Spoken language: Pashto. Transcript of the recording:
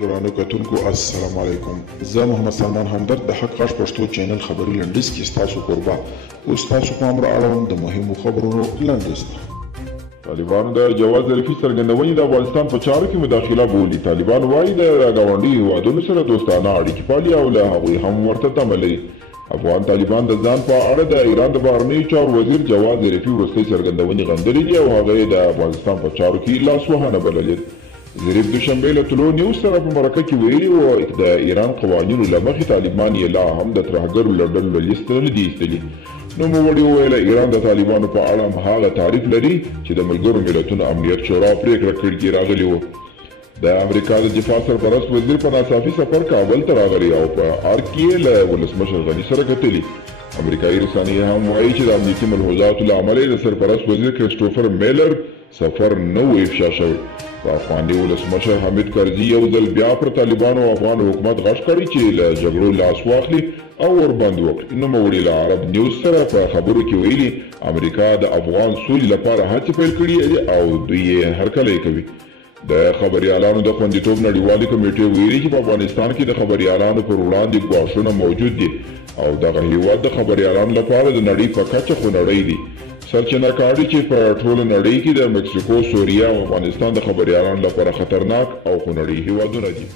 ګرانو کتونکو السلام علیکم. زه محمد سلمان همدرد د حق غږ پښتو چینل خبري لنډیز کې ستاسو قربا اوس تاسو پام را اړوم د مهمو خبرونو لنډیز ته. طالبانو د جواز ریفي څرګندونې د افغانستان په چارو کې مداخله بولي. طالبان وایي د ګاونډي هیوادونو سره دوستانه اړیکې پالي او له هغوی هم ورته تمه لري. افغان طالبان د ځان په اړه د ایران د بهرنیو چارو وزیر جواز ریفي وروستۍ څرګندونې غندلې دي او هغه یې د افغانستان په چارو کې لاسوهنه بللې. ظریف دوشنبه له طلوع نیوز سره په مرکه کې ویلي وو د ایران قوانینو له مخې طالبان یې لا هم د ترهګرو له ډلو له لیست نه دي ایستلي. نوموړي وویل ایران د طالبانو په اړه هماغه تعریف لري چې د ملګرو ملتونو امنیت شورا پرېکړه کړې کې راغلي وو. د امریکا د دفاع سرپرست وزیر په ناڅاپي سفر کابل ته راغلی او په آر کې یې له ولسمشر غني سره کتلي. امریکایي رسنۍ هم وایي چې د امنیتي ملحوظاتو له امله د سرپرست وزیر کرسټوفر میلر سفر نه و افشا شوی. په افغاني ولسمشر حامد کرزي یو ځل بیا پر طالبانو او افغان حکومت غږ کړی چې له جګړو لاس واخلي او ورباندې وکړي. نوموړي له عرب نیوز سره په خبرو کې ویلي امریکا د افغان سولې لپاره هڅې پیل کړي او دوی یې هرکلی کوي. د خبریالانو د خوندیتوب نړیوالې کمیټې ویلي چې په افغانستان کې د خبریالانو پر وړاندې ګواښونه موجود دي او دغه هیواد د خبریالانو لپاره د نړۍ په کچه خونړی دي. سرچینه کاږي چې په ټوله نړۍ کې د مکسیکو، سوریه او افغانستان د خبریالانو لپاره خطرناک او خونړي هیوادونه دي.